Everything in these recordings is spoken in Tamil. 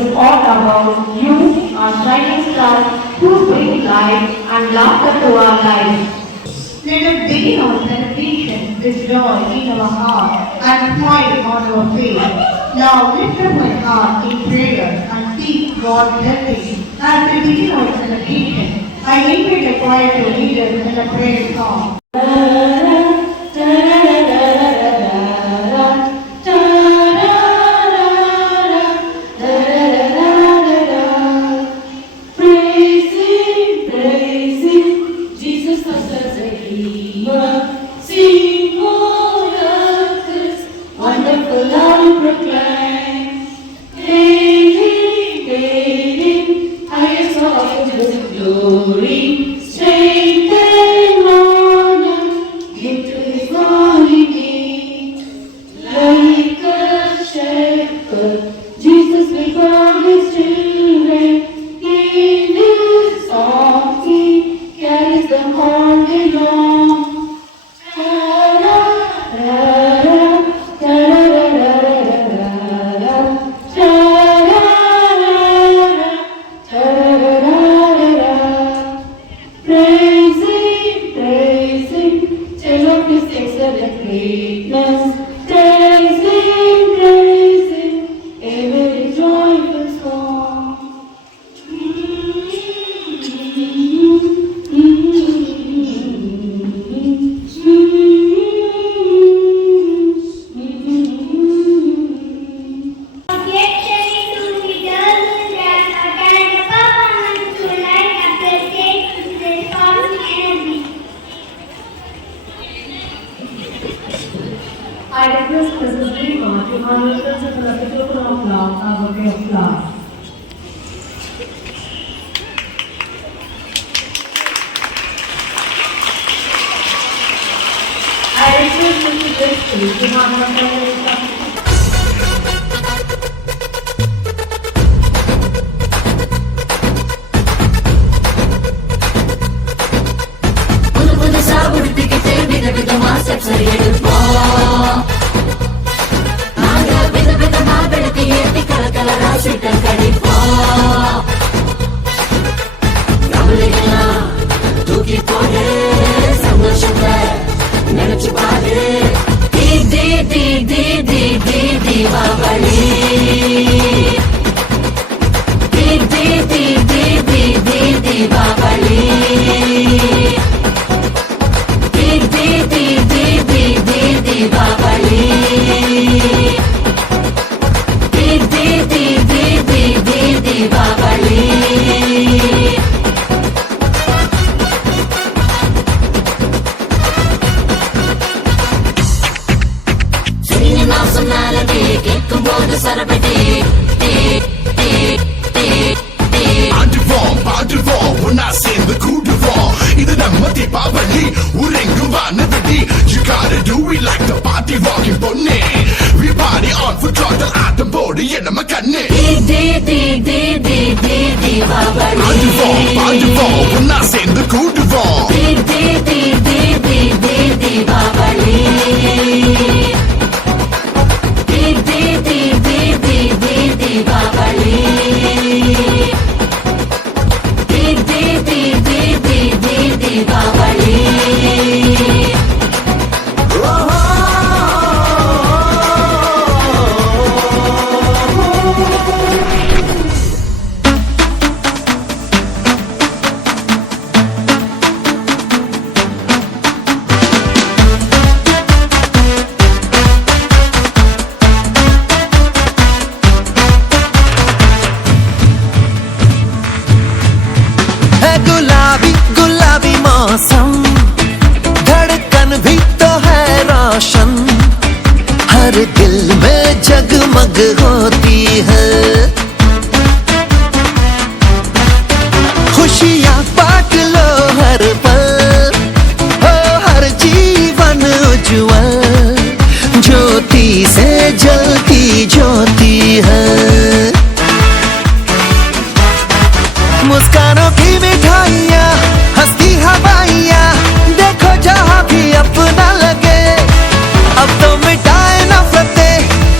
is all about you, our shining star, who bring light and laughter to our lives. Let us begin our celebration with joy in our heart and smile on our face. Now lift up my heart in prayer and seek God's blessing as we begin our celebration. I invite the choir to lead us in a prayer song. I request Mrs. Rima to honor Principal of the Token of Love, our bouquet of flowers. I request Mrs. Dixie to honor Principal. You gotta do it like the party rocking bunny. We party on for throttle at the body in the macanne. Andiamo, we're not saying the coup de vent. हर दिल में जगमग होती है, खुशियाँ बांट लो हर पल, हो हर जीवन उज्ज्वल, ज्योति से जलती ज्योति है। मुस्कानों की मिठाइयाँ, हंसती हवाइयाँ, देखो जहाँ भी अपना लगे। अब तो मिटाए नफरतें,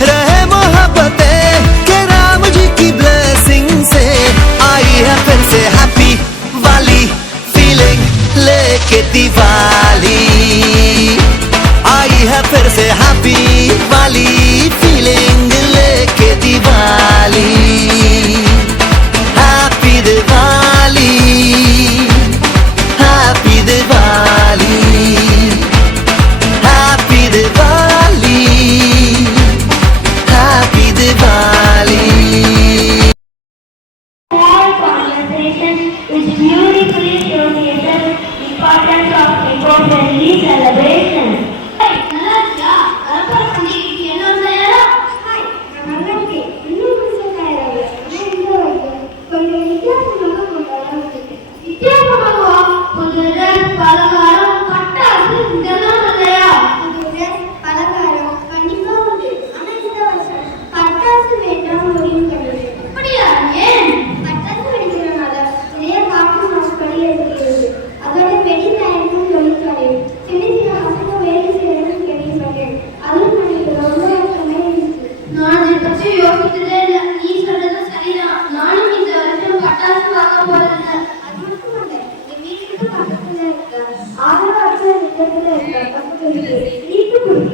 रहे मोहब्बतें, के राम जी की ब्लेस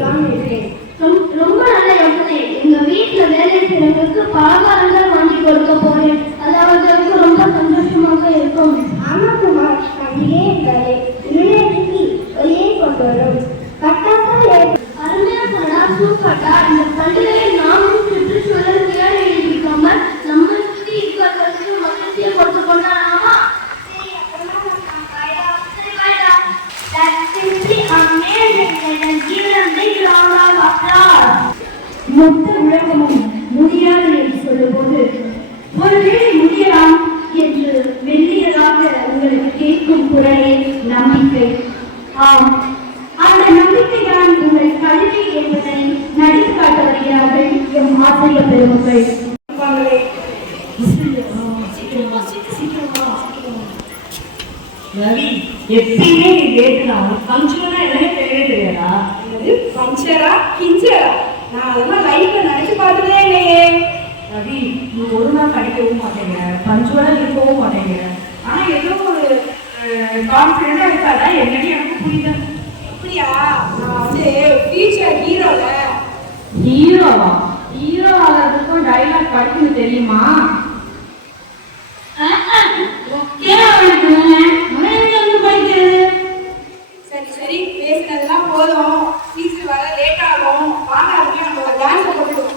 சொல்லலாம்னு இருக்கேன். ரொம்ப நல்ல யோசனை. எங்க வீட்டுல வேலை செய்யறவங்களுக்கு பலகாரங்கள் வாங்கி கொடுக்க போறேன். அது அவர்களுக்கு ரொம்ப சந்தோஷமாக இருக்கும். ஆமா குமார், பண்டிகை என்றாலே இருளைக்கு ஒளியை கொண்டு வரும். பட்டாசு அருமையா சொன்னா சூப்பர்டா. இந்த பண்டிகையை நாமும் சுற்றுச்சூழல் விளையாடாம நம்ம சுற்றி இருக்கிறவர்களுக்கு மகிழ்ச்சியை கொடுத்து கொண்டாடலாமா? மொத்த உலகமும் முடியாது என்று சொல்லும்போது ஒருவேளை முடியலாம் என்று மெல்லியதாக உங்களுக்கு கேட்கும் குரலே நம்பிக்கை. ஆம், அந்த நம்பிக்கைதான் உங்கள் கல்வி என்பதை நடித்து காட்ட வருகிறார்கள் எம் ஆசிரியர் பெருமக்கள். ரவி, எப்பயுமே நீ கேட்கலாம். பங்க்சுவலா என்னன்னு தெரியவே தெரியாதா? பஞ்சரா கிஞ்சரா? நான் அதெல்லாம் லைஃப்ல நினைச்சு பார்த்ததே இல்லையே. ரவி, நீ ஒரு நாள் படிக்கவும் மாட்டேங்கிற, பஞ்சுவலா இருக்கவும் மாட்டேங்கிற. ஆனா ஏதோ ஒரு கான்ஃபிடென்டா இருக்காதா? என்னன்னு எனக்கு புரியல. அப்படியா? நான் வந்து ஃபியூச்சர் ஹீரோல. ஹீரோவா? ஹீரோ ஆகிறதுக்கும் டைலாக் படிக்கணும் தெரியுமா? சரி சரி, பேசினதெல்லாம் போதும். டீச்சர் வர லேட் ஆகும். வாங்க அப்படியே நம்ம ஒரு டான்ஸ் போட்டுடுவோம்.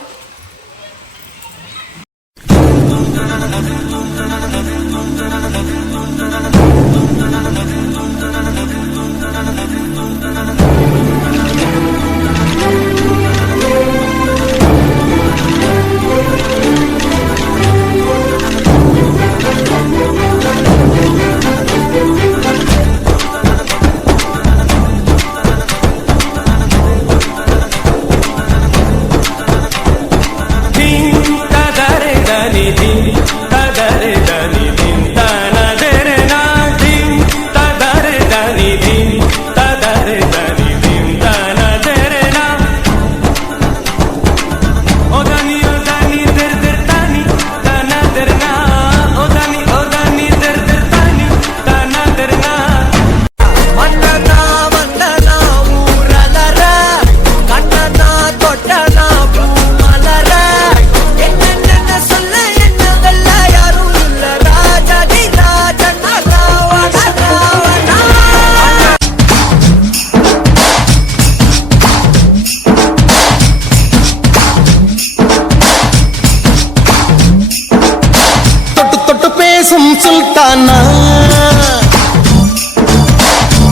சுல்தானா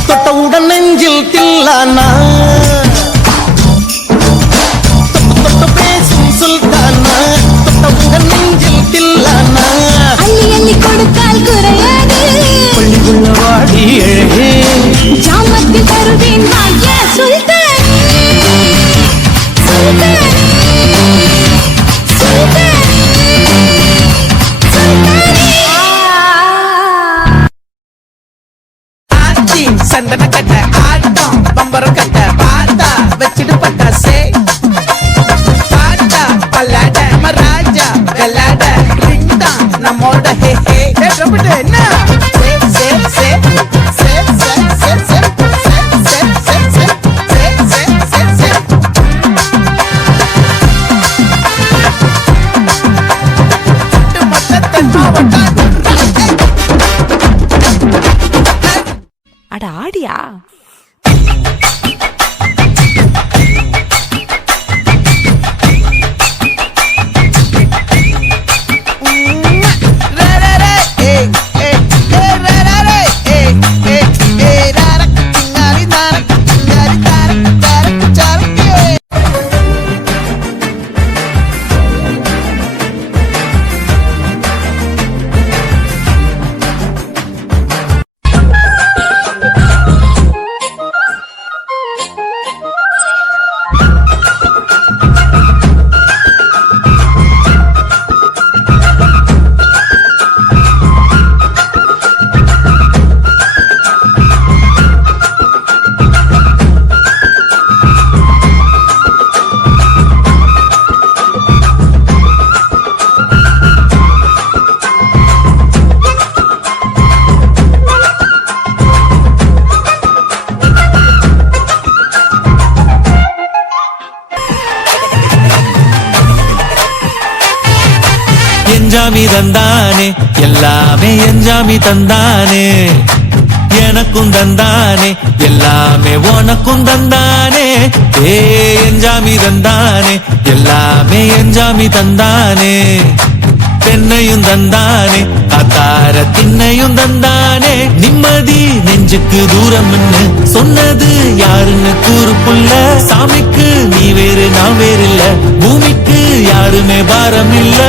தொட்டவுடன் நெஞ்சில் தில்லானா தொட்டு பேசும் சுல்தானா தொட்டவுடன் நெஞ்சில் தில்லானா அள்ளி அள்ளி கொடுத்தால் குறையாது பள்ளிக்குள்ள வாடி அழகே ஜாமத்தில் தருவேன் வாய சுல்தானி சுல்தானி சந்தன கட்ட ஆட்டம் பம்பரம் கட்ட பாத்தா வச்சிடு பட்டாசே பாட்டா பல்லாட நம்ம ராஜா கல்லாட ரிங் தான் நம்மோட ஹே ஹே ரபிட்டு என்ன சே சே சே சே சே சே சே சே சே சே சே சே சே மொத்தத்தை மாவட்டம் அட ஆடியா? எஞ்சாமி தந்தானே எல்லாமே எஞ்சாமி தந்தானே எனக்கும் தந்தானே எல்லாமே உனக்கும் தந்தானே ஏ எஞ்சாமி தந்தானே எல்லாமே எஞ்சாமி தந்தானே தென்னையும் தந்தானே காத்தார திண்ணையும் தந்தானே நிம்மதி நெஞ்சுக்கு தூரம்னு சொன்னது யாருன்னு கூறுக்குள்ள சாமிக்கு நீ வேறு நான் வேறு இல்ல பூமிக்கு யாருமே பாரம் இல்ல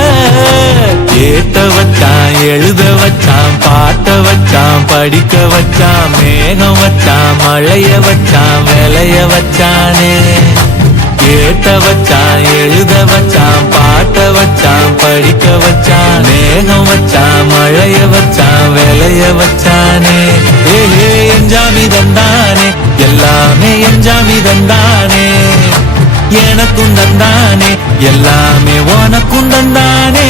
கேட்ட வச்சான் எழுத வச்சான் பாட்ட வச்சான் படிக்க வச்சான் மேகம் வச்சான் மழைய வச்சான் வேலைய வச்சானே கேட்ட வச்சான் எழுத வச்சான் பாட்ட வச்சான் படிக்க வச்சான் மேகம் வச்சான் மழைய வச்சான் வேலைய வச்சானே ஏ எஞ்சாமி தந்தானே எல்லாமே எஞ்சாமி தந்தானே எனக்கும் தந்தானே எல்லாமே உனக்கும் தந்தானே